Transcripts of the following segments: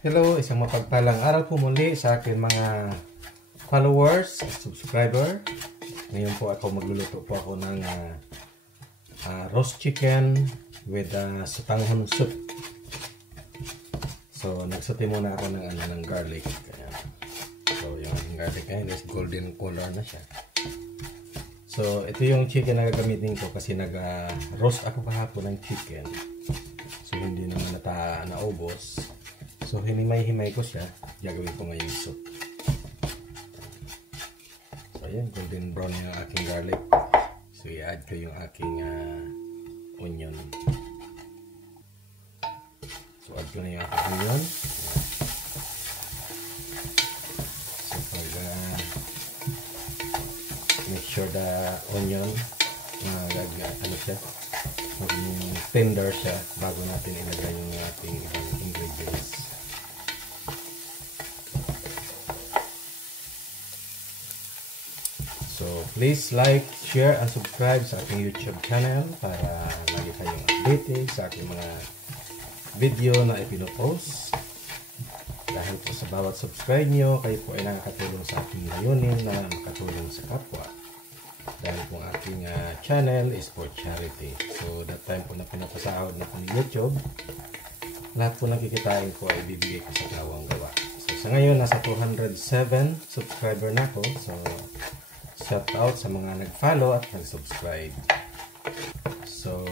Hello, isang mapagpalang araw po muli sa akin mga followers, subscriber. Ngayon po ako magluluto po ako ng roast chicken with sotanghon soup. So, nagsaute muna ako ng garlic. So, yung garlic ngayon is golden color na siya. So, ito yung chicken na gagamitin ko kasi nag-roast ako kahapon ng chicken. So, hindi naman naubos. So, hinimay-himay ko siya. Gagawin ko ngayon soup. So, ayan. Golden brown yung aking garlic. So, i-add ko yung aking onion. So, add ko na yung aking onion. So, make sure the onion maging tender siya bago natin ilagay yung ating ingredients. So, please like, share, and subscribe sa aking YouTube channel para lagi kayong updated sa aking mga video na ipinopost. Dahil po sa bawat subscribe nyo, kayo po ay nakakatulong sa aking layunin na makatulong sa kapwa. Dahil po aking channel is for charity. So, that time po na pinapasahod na po ni YouTube, lahat po nakikitain ko ay bibigay ko sa gawang gawa. So, sa ngayon, nasa 207 subscriber na ako. So, shout out sa mga nag-follow at nag-subscribe. So,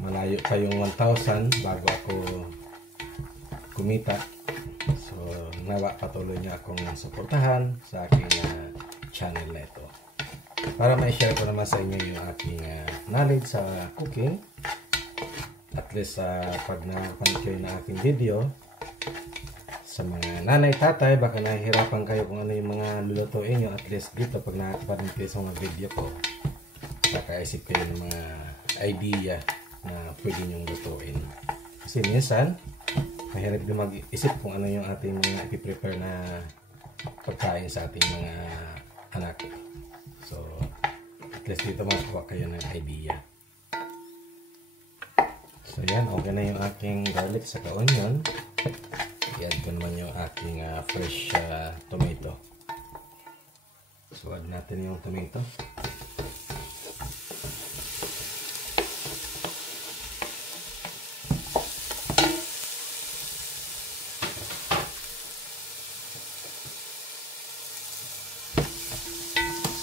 malayo pa yung 1,000 bago ako kumita. So, nawa patuloy niya akong suportahan sa aking channel na ito. Para ma-share ko naman sa inyo yung aking knowledge sa cooking. At least pag napanood kayo na aking video, sa mga nanay, tatay, baka nahihirapan kayo kung ano yung mga lulutuin nyo. At least dito, pag nakakapanood kayo sa mga video ko, kakaisip kayo ng mga idea na pwede nyong lutuin. Kasi minsan, mahirap din mag-isip kung ano yung ating mga ipiprepare na pagkain sa ating mga anak. So, at least dito makakuha kayo ng idea. So, yan. Okay na yung aking garlic sa onion. I-add ko naman yung aking fresh tomato. So, add natin yung tomato.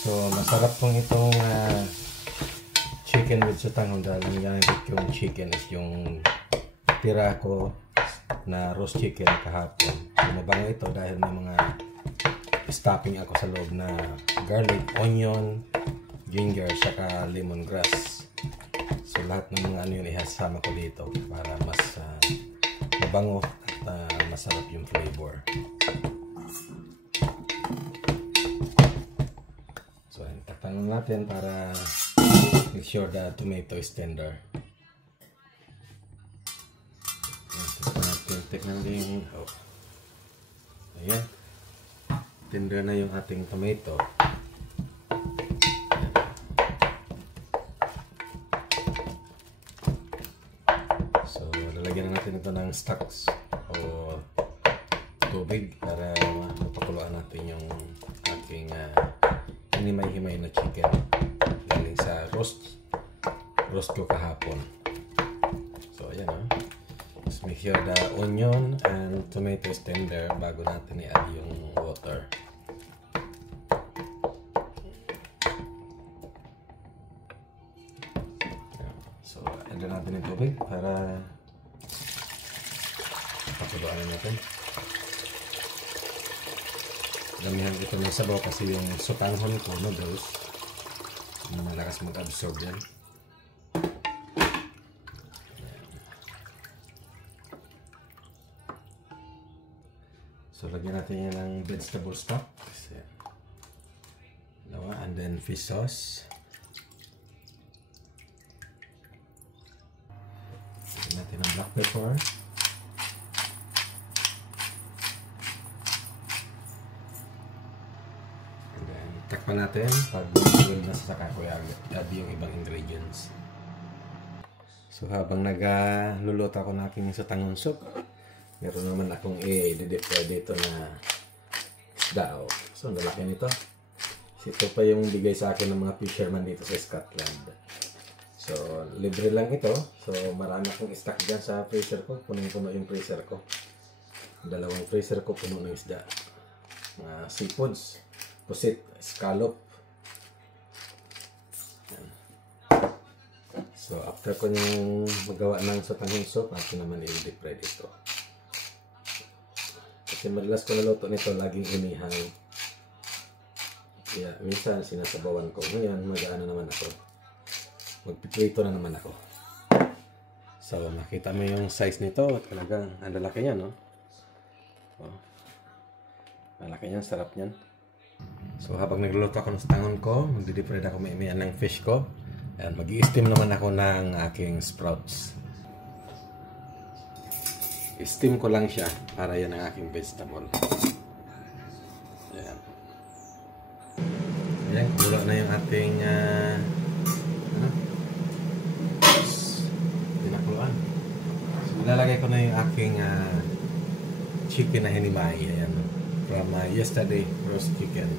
So, masarap pong itong chicken with sotanghon dahil ang ginamit yung chicken is yung tira ko na roast chicken kahapon. So, mabango ito dahil may mga stuffing ako sa loob na garlic, onion, ginger, saka lemongrass. So, lahat ng mga ano yun ihasama ko dito para mas mabango at masarap yung flavor. So, takpan natin para make sure the tomato is tender. Tignan natin. Ayan. Tender na yung ating tomato. So, lalagyan na natin ito ng stocks o tubig para mapakuluan natin yung ating hinimay-himay na chicken galing sa roast ko kahapon. So, ayan make sure the onion and tomato is tender bago natin i-add yung water. So, add natin yung tubig para pakuluan natin. Damihan ito ng sabaw kasi yung sotanghon ko, noodles, malakas mag-absorb yan. So, lagyan natin yan ng vegetable stock. And then fish sauce. Lagyan natin ng black pepper. And then, takpan natin. Pag nagulog na sa saka ko, i-add yung ibang ingredients. So, So habang nagluluto ako ng aking sutanghon soup, meron naman akong i-deep fry dito na isda. So ang lalaki nito. Ito pa yung bigay sa akin ng mga fisherman dito sa Scotland. So libre lang ito. So marami akong stock dyan sa freezer ko. Punong-puno yung freezer ko. Dalawang freezer ko puno ng isda. Mga seafoods, pusit, scallop. So after ko yung magawa ng sutanghon soup, ako naman i-deep fry dito. Kasi madalas ko naluto nito, laging inihaw. Kaya minsan sinasabawan ko. Ngayon mag-ano naman ako. Magpiprito na naman ako. So makita mo yung size nito. Talagang ang lalaki niya, no? Oh. Malaki niyan, sarap niyan. So habang nagluluto ako ng sutanghon ko, magdi-deep fry ako may ng fish ko. Ayan, mag-i-steam naman ako ng aking sprouts. I-steam ko lang siya para yan ang aking vegetable. Ayan. Ayan, kulo na yung ating pinakuluan. So, ilalagay ko na yung aking chicken na hinimay. Ayan, from yesterday roast chicken.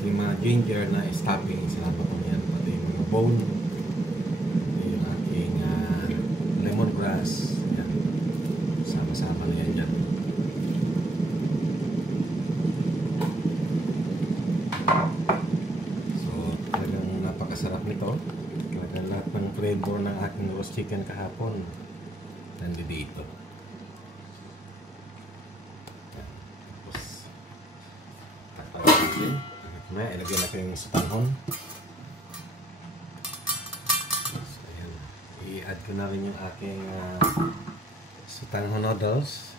Yung mga ginger na stuffing, sinapa ko yan, pati yung mga bone, yung aking lemongrass, yan, sama-sama na yan dyan. So talagang napakasarap nito. Talagang lahat ng flavor ng aking roast chicken kahapon nandito. Tapos takpan natin. Ilagyan natin yung sutanghon. So, ayan. I-add ko na rin yung aking sutanghon noodles.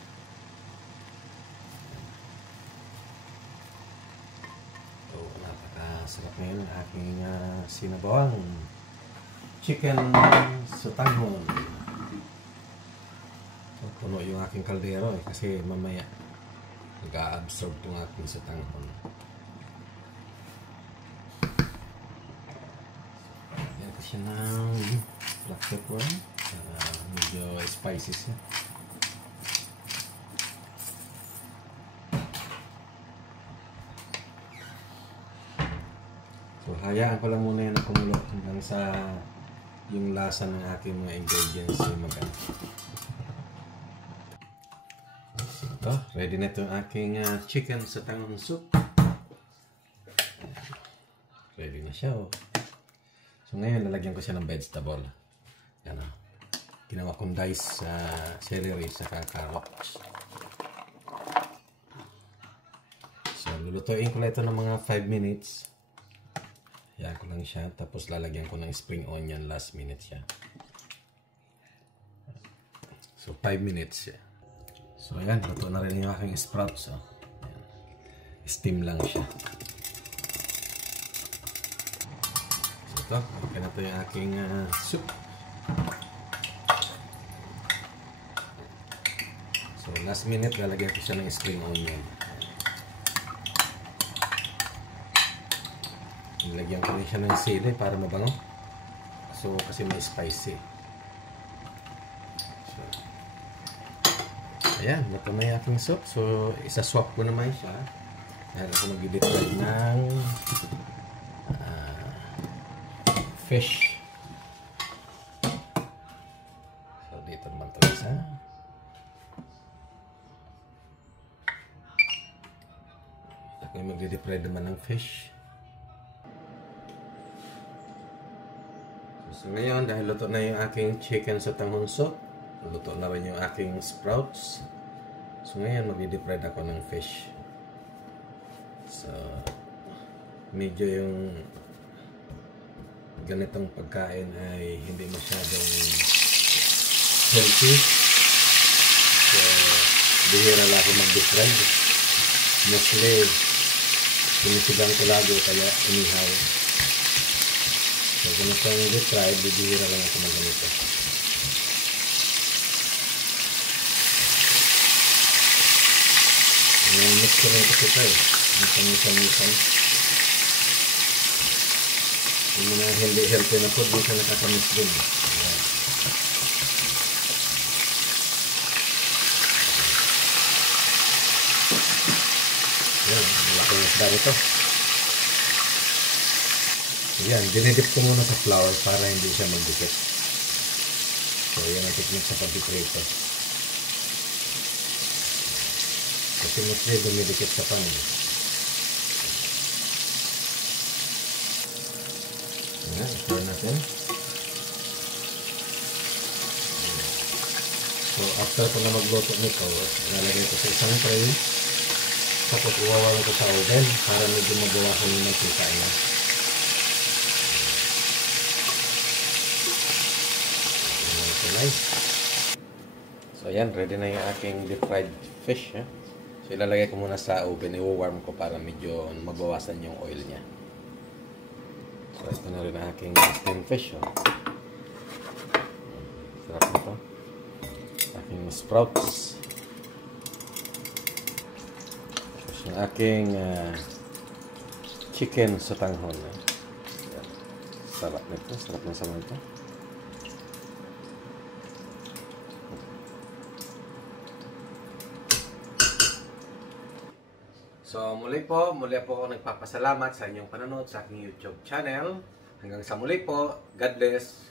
So, napakasarap ngayon ang aking sinabawang chicken sutanghon. So, puno yung aking kaldero kasi mamaya nag-a-absorb itong aking sutanghon. Siya ng black pepper, medyo spicy siya. So hayaan ko lang muna yan na kumulo hanggang sa yung lasa ng aking mga ingredients yung maganda. So ito, ready na ito ang aking chicken sutanghon soup. Ready na siya, oh. So ngayon, lalagyan ko siya ng vegetable. Yan o. Ginawa kong dice celery sa carrots. So, lulutuin ko na ito ng mga 5 minutes. Yan ko lang siya. Tapos lalagyan ko ng spring onion last minute siya. So, 5 minutes siya. So, ayan. Luto na rin yung aking sprouts. Oh. Steam lang siya. Okay na ito yung aking soup. So last minute lalagyan ko siya ng spring onion. Nilagyan ko rin siya ng sili para mabango. So kasi may spicy. So, ayan, ito na yung aking soup. So isa-swap ko naman siya. Dahil ako mag-deep fry ng fish. So dito naman ito isa. Ako yung magdi-deep fry naman ng fish. So ngayon dahil luto na yung aking chicken sutanghon soup, luto na rin yung aking sprouts. So ngayon magdi-deep fry ako ng fish. So medyo yung ganitong pagkain ay hindi masyadong healthy. So, bihira lang ako mag-deep fry. Mostly, sinisigang ko lagi kaya inihaw. So, ganitong deep fry, bihira lang ako mag-ganito. Mix ko rin kasi ito eh. Minsan. Yung mga hindi healthy na food, minsan nakakamiss din. Ayan. Ayan, malaki yung isda nito. Ayan, dinidip ko muna sa flour para hindi siya magdikit. So, yan ang technique sa pag-prito. Kasi mostly dumidikit sa pan. Ayan, i-stir natin. So, after ko na magluto nito, ilalagay ko sa isang tray. Tapos iwawalan ko sa oven para medyo mabawasan yung mantika niya. So ayan, ready na yung aking deep fried fish. So ilalagay ko muna sa oven, i-warm ko para medyo mabawasan yung oil niya. So ito na rin ang aking steamed fish. Sarap nito. Aking sprouts. Tapos yung aking chicken sa tanghon. Sarap nito, sarap ng sama nito. So muli po ako nagpapasalamat sa inyong panonood sa aking YouTube channel. Hanggang sa muli po, God bless.